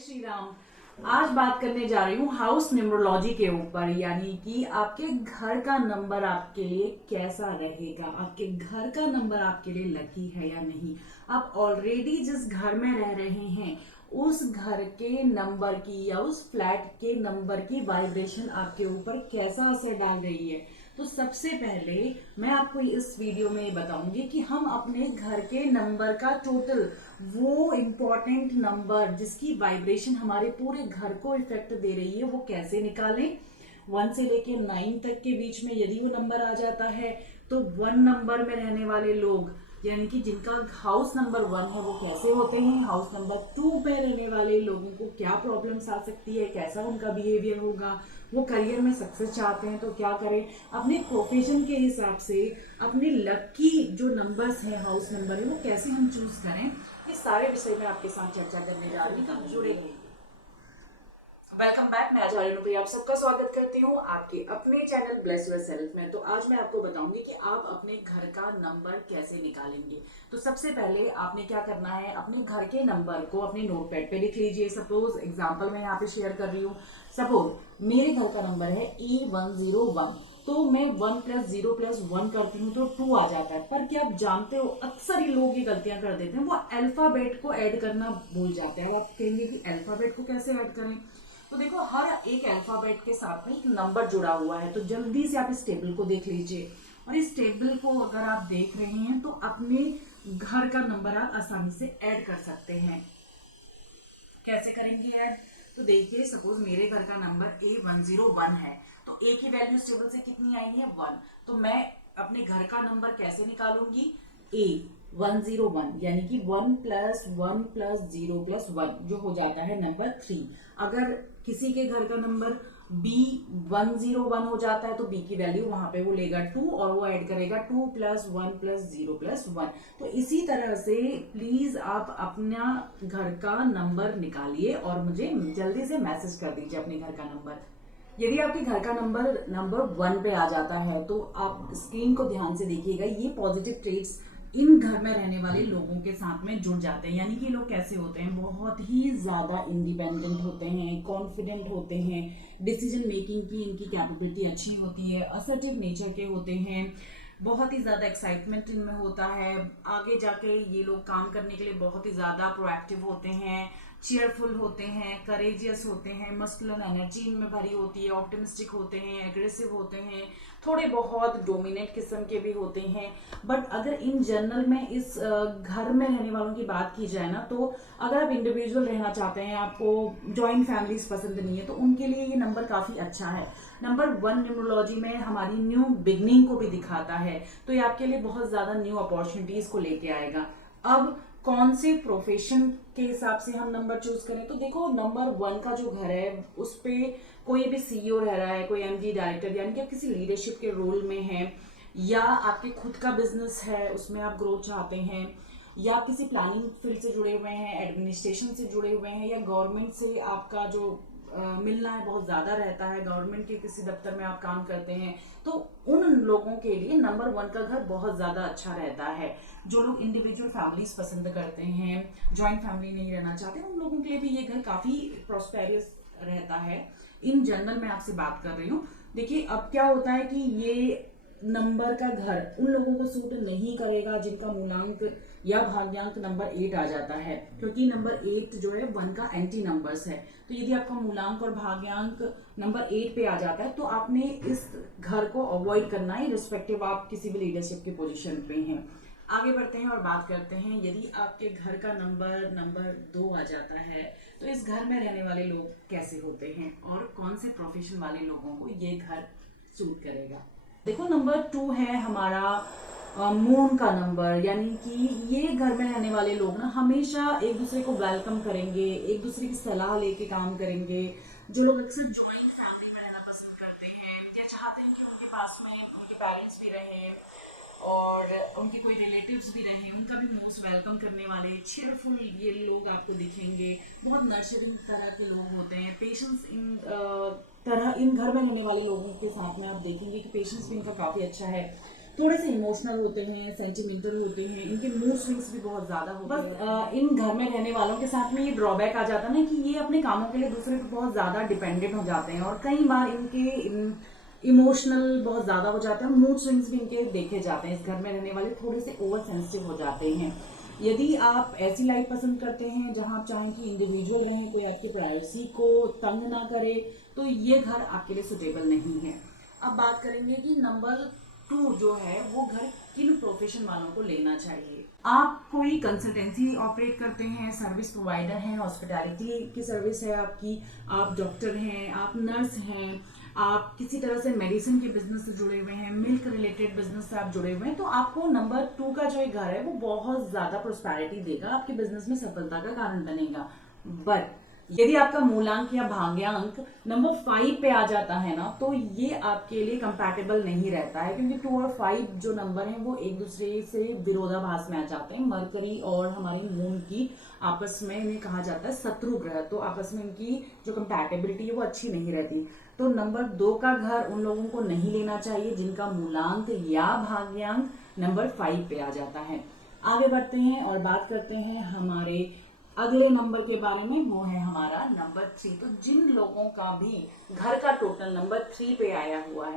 श्री राम। आज बात करने जा रही हूँ हाउस न्यूमरोलॉजी के ऊपर, यानी कि आपके घर का नंबर आपके लिए कैसा रहेगा, आपके घर का नंबर आपके लिए लकी है या नहीं। आप ऑलरेडी जिस घर में रह रहे हैं उस घर के नंबर की या उस फ्लैट के नंबर की वाइब्रेशन आपके ऊपर कैसा असर डाल रही है। तो सबसे पहले मैं आपको इस वीडियो में ये बताऊंगी कि हम अपने घर के नंबर का टोटल, वो इम्पोर्टेंट नंबर जिसकी वाइब्रेशन हमारे पूरे घर को इफेक्ट दे रही है, वो कैसे निकालें। 1 से लेके 9 तक के बीच में यदि वो नंबर आ जाता है तो 1 नंबर में रहने वाले लोग, यानी कि जिनका हाउस नंबर 1 है, वो कैसे होते हैं। हाउस नंबर 2 पे रहने वाले लोगों को क्या प्रॉब्लम्स आ सकती है, कैसा उनका बिहेवियर होगा, वो करियर में सक्सेस चाहते हैं तो क्या करें, अपने प्रोफेशन के हिसाब से अपने लकी जो नंबर्स हैं, हाउस नंबर है, वो कैसे हम चूज करें। ये सारे विषय में आपके साथ चर्चा करने जा रही हूँ। जुड़ेंगे। Welcome back. मैं आचार्य अनुप्रिया आप सबका स्वागत करती हूँ आपके अपने चैनल ब्लेस योर सेल्फ में। तो आज मैं आपको बताऊंगी कि आप अपने घर का नंबर कैसे निकालेंगे। तो सबसे पहले आपने क्या करना है, अपने घर के नंबर को अपने नोटपैड पे लिख लीजिए। सपोज एग्जांपल मैं यहाँ पे शेयर कर रही हूँ। सपोज मेरे घर का नंबर है E101, तो मैं 1 + 0 + 1 करती हूँ तो 2 आ जाता है। पर क्या आप जानते हो, अक्सर ही लोग ये गलतियां कर देते हैं, वो अल्फाबेट को ऐड करना भूल जाते हैं। अब आप कहेंगे कि अल्फाबेट को कैसे ऐड करें। तो देखो, हर एक अल्फाबेट के साथ में एक नंबर जुड़ा हुआ है। तो जल्दी से आप इस टेबल को देख लीजिए, और इस टेबल को अगर आप देख रहे हैं तो अपने घर का नंबर आप आसानी से ऐड कर सकते हैं। कैसे करेंगे ऐड, तो देखिए सपोज मेरे घर का नंबर A101 है, तो ए की वैल्यू इस टेबल से कितनी आई है 1। तो मैं अपने घर का नंबर कैसे निकालूंगी, A101 यानी कि 1 + 1 + 0 + 1 जो हो जाता है नंबर 3। अगर किसी के घर का नंबर B101 हो जाता है तो B की वैल्यू वहां पे वो लेगा 2, और वो ऐड करेगा 2 + 1 + 0 + 1। तो इसी तरह से प्लीज आप अपना घर का नंबर निकालिए और मुझे जल्दी से मैसेज कर दीजिए अपने घर का नंबर। यदि आपके घर का नंबर 1 पे आ जाता है तो आप स्क्रीन को ध्यान से देखिएगा, ये पॉजिटिव ट्रेट्स इन घर में रहने वाले लोगों के साथ में जुड़ जाते हैं। यानी कि लोग कैसे होते हैं, बहुत ही ज्यादा इंडिपेंडेंट होते हैं, कॉन्फिडेंट होते हैं, डिसीजन मेकिंग की इनकी कैपेबिलिटी अच्छी होती है, असर्टिव नेचर के होते हैं, बहुत ही ज़्यादा एक्साइटमेंट इनमें होता है। आगे जाके ये लोग काम करने के लिए बहुत ही ज़्यादा प्रोएक्टिव होते हैं, चेयरफुल होते हैं, करेजियस होते हैं, मस्कुलर एनर्जी इनमें भरी होती है, ऑप्टिमिस्टिक होते हैं, एग्रेसिव होते हैं, थोड़े बहुत डोमिनेट किस्म के भी होते हैं। बट अगर इन जनरल में इस घर में रहने वालों की बात की जाए ना, तो अगर आप इंडिविजुअल रहना चाहते हैं, आपको जॉइंट फैमिलीज पसंद नहीं है, तो उनके लिए ये नंबर काफ़ी अच्छा है। नंबर 1 न्यूमरोलॉजी में हमारी न्यू बिगनिंग को भी दिखाता है, तो ये आपके लिए बहुत ज़्यादा न्यू अपॉर्चुनिटीज को लेके आएगा। अब कौन से प्रोफेशन के हिसाब से हम नंबर चूज करें, तो देखो नंबर 1 का जो घर है उस पे कोई भी सीईओ रह रहा है, कोई एमडी डायरेक्टर, यानी कि आप किसी लीडरशिप के रोल में हैं, या आपके खुद का बिजनेस है उसमें आप ग्रोथ चाहते हैं, या आप किसी प्लानिंग फील्ड से जुड़े हुए हैं, एडमिनिस्ट्रेशन से जुड़े हुए हैं, या गवर्नमेंट से आपका जो मिलना है बहुत ज्यादा रहता है, गवर्नमेंट के किसी दफ्तर में आप काम करते हैं, तो उन लोगों के लिए नंबर 1 का घर बहुत ज्यादा अच्छा रहता है। जो लोग इंडिविजुअल फैमिलीज पसंद करते हैं, जॉइंट फैमिली नहीं रहना चाहते, उन लोगों के लिए भी ये घर काफी प्रॉस्पेरियस रहता है। इन जनरल मैं आपसे बात कर रही हूँ। देखिए अब क्या होता है कि ये नंबर का घर उन लोगों को सूट नहीं करेगा जिनका मूलांक या भाग्यांक नंबर 8 आ जाता है, क्योंकि नंबर 8 जो है 1 का एंटी नंबर्स है। तो यदि आपका मूलांक और भाग्यांक नंबर 8 पे आ जाता है तो आपने इस घर को अवॉइड करना है, रिस्पेक्टिव आप किसी भी लीडरशिप की पोजीशन पे हैं। आगे बढ़ते हैं और बात करते हैं, यदि आपके घर का नंबर 2 आ जाता है तो इस घर में रहने वाले लोग कैसे होते हैं और कौन से प्रोफेशन वाले लोगों को ये घर सूट करेगा। देखो नंबर 2 है हमारा मून का नंबर, यानी कि ये घर में रहने वाले लोग ना हमेशा एक दूसरे को वेलकम करेंगे, एक दूसरे की सलाह लेके काम करेंगे। जो लोग अक्सर जॉइंट फैमिली में रहना पसंद करते हैं या चाहते हैं कि उनके पास में उनके पेरेंट्स भी रहें और उनके कोई रिलेटिव्स भी रहें, उनका भी मोस्ट वेलकम करने वाले cheerful ये लोग आपको दिखेंगे। बहुत नर्चरिंग तरह के लोग होते हैं, पेशेंस इन घर में रहने वाले लोगों के साथ में आप देखेंगे कि पेशेंस भी इनका काफ़ी अच्छा है। थोड़े से इमोशनल होते हैं, सेंटिमेंटल होते हैं, इनके मूड स्विंग्स भी बहुत ज्यादा होते हैं। बस इन घर में रहने वालों के साथ में ये ड्रॉबैक आ जाता है ना कि ये अपने कामों के लिए दूसरे पे बहुत ज्यादा डिपेंडेंट हो जाते हैं और कई बार इनके इमोशनल बहुत ज्यादा हो जाते हैं, मूड स्विंग्स भी इनके देखे जाते हैं। इस घर में रहने वाले थोड़े से ओवर सेंसिटिव हो जाते हैं। यदि आप ऐसी लाइफ पसंद करते हैं जहां आप चाहें कि इंडिविजुअल रहें, कोई आपकी प्राइवेसी को तंग ना करे, तो ये घर आपके लिए सुटेबल नहीं है। अब बात करेंगे कि नंबर 2 जो है वो घर किन प्रोफेशन वालों को लेना चाहिए। आप कोई कंसल्टेंसी ऑपरेट करते हैं, सर्विस प्रोवाइडर हैं, हॉस्पिटैलिटी की सर्विस है आपकी, आप डॉक्टर हैं, आप नर्स हैं, आप किसी तरह से मेडिसिन के बिजनेस से जुड़े हुए हैं, मिल्क रिलेटेड बिजनेस से आप जुड़े हुए हैं, तो आपको नंबर 2 का जो घर है वो बहुत ज्यादा प्रोस्पेरिटी देगा, आपके बिजनेस में सफलता का कारण बनेगा। बट यदि आपका मूलांक या भाग्यांक नंबर 5 पे आ जाता है ना, तो ये आपके लिए कंपैटिबल नहीं रहता है, क्योंकि 2 और 5 जो नंबर हैं वो एक दूसरे से विरोधाभास में आ जाते हैं। मरकरी और हमारी मून की आपस में इन्हें कहा जाता है शत्रु ग्रह, तो आपस में इनकी जो कंपैटिबिलिटी है वो अच्छी नहीं रहती। तो नंबर 2 का घर उन लोगों को नहीं लेना चाहिए जिनका मूलांक या भाग्यांक नंबर 5 पे आ जाता है। आगे बढ़ते हैं और बात करते हैं हमारे अगले नंबर के बारे में, वो है हमारा नंबर 3। तो जिन लोगों का भी घर का टोटल नंबर 3 पे आया हुआ है